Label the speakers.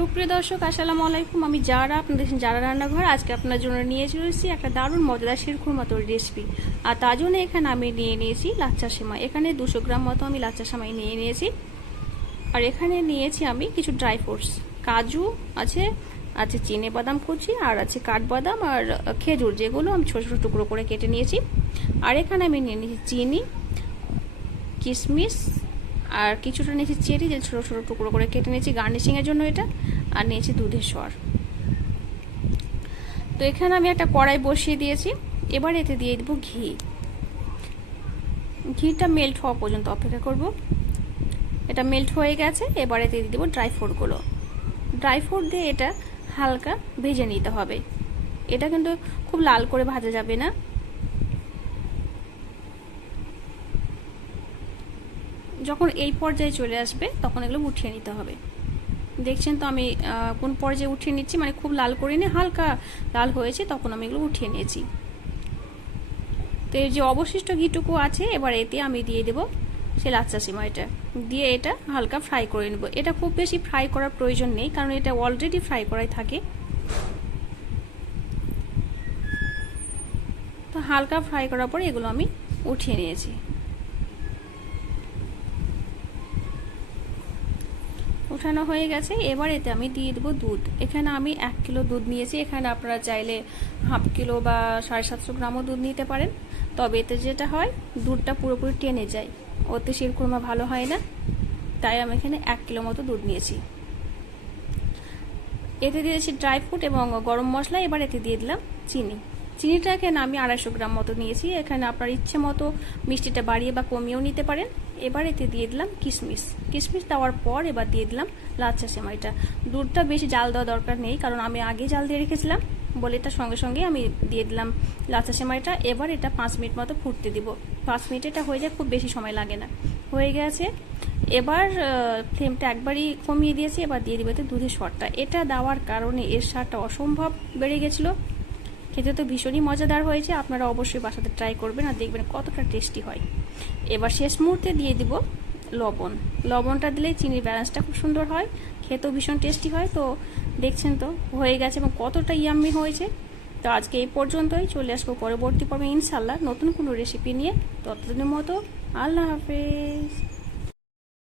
Speaker 1: সুপ্রিয় দর্শক, আসসালামু আলাইকুম। আমি যারা আপনাদের যারা রান্নাঘর। আজকে আপনার জন্য নিয়ে চলেছি একটা দারুণ মজাদার শিরখুরমা মতো রেসিপি আর তার জন্য এখানে আমি নিয়ে নিয়েছি লাচ্চা সেমাই। এখানে দুশো গ্রাম মতো আমি লাচ্চা সেমাই নিয়ে নিয়েছি। আর এখানে নিয়েছি আমি কিছু ড্রাই ফ্রুটস কাজু আছে আছে চিনে বাদাম কুচি, আর আছে কাঠবাদাম আর খেজুর, যেগুলো আমি ছোটো ছোটো টুকরো করে কেটে নিয়েছি। আর এখানে আমি নিয়ে নিয়েছি চিনি, কিশমিশ আর কিছুটা নিয়েছি চেরি, যে ছোটো ছোটো টুকরো করে কেটে নিয়েছি গার্নিশিংয়ের জন্য এটা, আর নিয়েছি দুধের স্বর তো এখানে আমি একটা কড়াই বসিয়ে দিয়েছি, এবার এতে দিয়ে দেবো ঘি। ঘিটা মেল্ট হওয়া পর্যন্ত অপেক্ষা করব। এটা মেল্ট হয়ে গেছে, এবার এতে দিয়ে দেবো ড্রাই ফ্রুটগুলো ড্রাই ফ্রুট দিয়ে এটা হালকা ভেজে নিতে হবে। এটা কিন্তু খুব লাল করে ভাজা যাবে না। যখন এই পর্যায়ে চলে আসবে, তখন এগুলো উঠিয়ে নিতে হবে। দেখছেন তো আমি কোন পর্যায়ে উঠিয়ে নিচ্ছি মানে খুব লাল করে নিয়ে হালকা লাল হয়েছে, তখন আমি এগুলো উঠিয়ে নিয়েছি। তো এই যে অবশিষ্ট ঘিটুকু আছে, এবার এতে আমি দিয়ে দেব সে লাচ্চা সিমাইটা দিয়ে এটা হালকা ফ্রাই করে নেব। এটা খুব বেশি ফ্রাই করার প্রয়োজন নেই, কারণ এটা অলরেডি ফ্রাই করাই থাকে। তো হালকা ফ্রাই করার পর এগুলো আমি উঠিয়ে নিয়েছি। উঠানো হয়ে গেছে। এবার এতে আমি দিয়ে দেবো দুধ। এখানে আমি এক কিলো দুধ নিয়েছি। এখানে আপনারা চাইলে হাফ কিলো বা সাড়ে সাতশো গ্রামও দুধ নিতে পারেন। তবে এতে যেটা হয়, দুধটা পুরোপুরি টেনে যায়। ওতে শিরকুরমা ভালো হয় না। তাই আমি এখানে এক কিলো মতো দুধ নিয়েছি। এতে দিয়েছি ড্রাই ফ্রুট এবং গরম মশলা। এবার এতে দিয়ে দিলাম চিনি। চিনিটা এখানে আমি আড়াইশো গ্রাম মতো নিয়েছি। এখানে আপনার ইচ্ছে মতো মিষ্টিটা বাড়িয়ে বা কমিয়েও নিতে পারেন। এবার এতে দিয়ে দিলাম কিশমিশ। কিশমিশ দেওয়ার পর এবার দিয়ে দিলাম লাচ্চা সেমাইটা। দুধটা বেশি জাল দেওয়া দরকার নেই, কারণ আমি আগে জাল দিয়ে রেখেছিলাম। বলে এটা সঙ্গে সঙ্গে আমি দিয়ে দিলাম লাচ্চা সেমাইটা। এবার এটা পাঁচ মিনিট মতো ফুটতে দিব। পাঁচ মিনিট এটা হয়ে যায়, খুব বেশি সময় লাগে না। হয়ে গেছে। এবার ফ্লেমটা একবারই কমিয়ে দিয়েছি। এবার দিয়ে দিবে দুধের স্বরটা এটা দেওয়ার কারণে এর স্বাদটা অসম্ভব বেড়ে গেছিল। খেতে তো ভীষণই মজাদার হয়েছে, আপনারা অবশ্যই বাসাতে ট্রাই করবেন আর দেখবেন কতটা টেস্টি হয়। এবার শেষ মুহূর্তে দিয়ে দিব লবণ। লবণটা দিলে চিনির ব্যালেন্সটা খুব সুন্দর হয়, খেতেও ভীষণ টেস্টি হয়, তো দেখছেন তো হয়ে গেছে এবং কতটা ইয়াম্মি হয়েছে। তো আজকে এই পর্যন্তই, চলে আসব পরবর্তী পর্বে ইনশাল্লাহ নতুন কোনো রেসিপি নিয়ে। ততদিনের মতো আল্লাহ হাফেজ।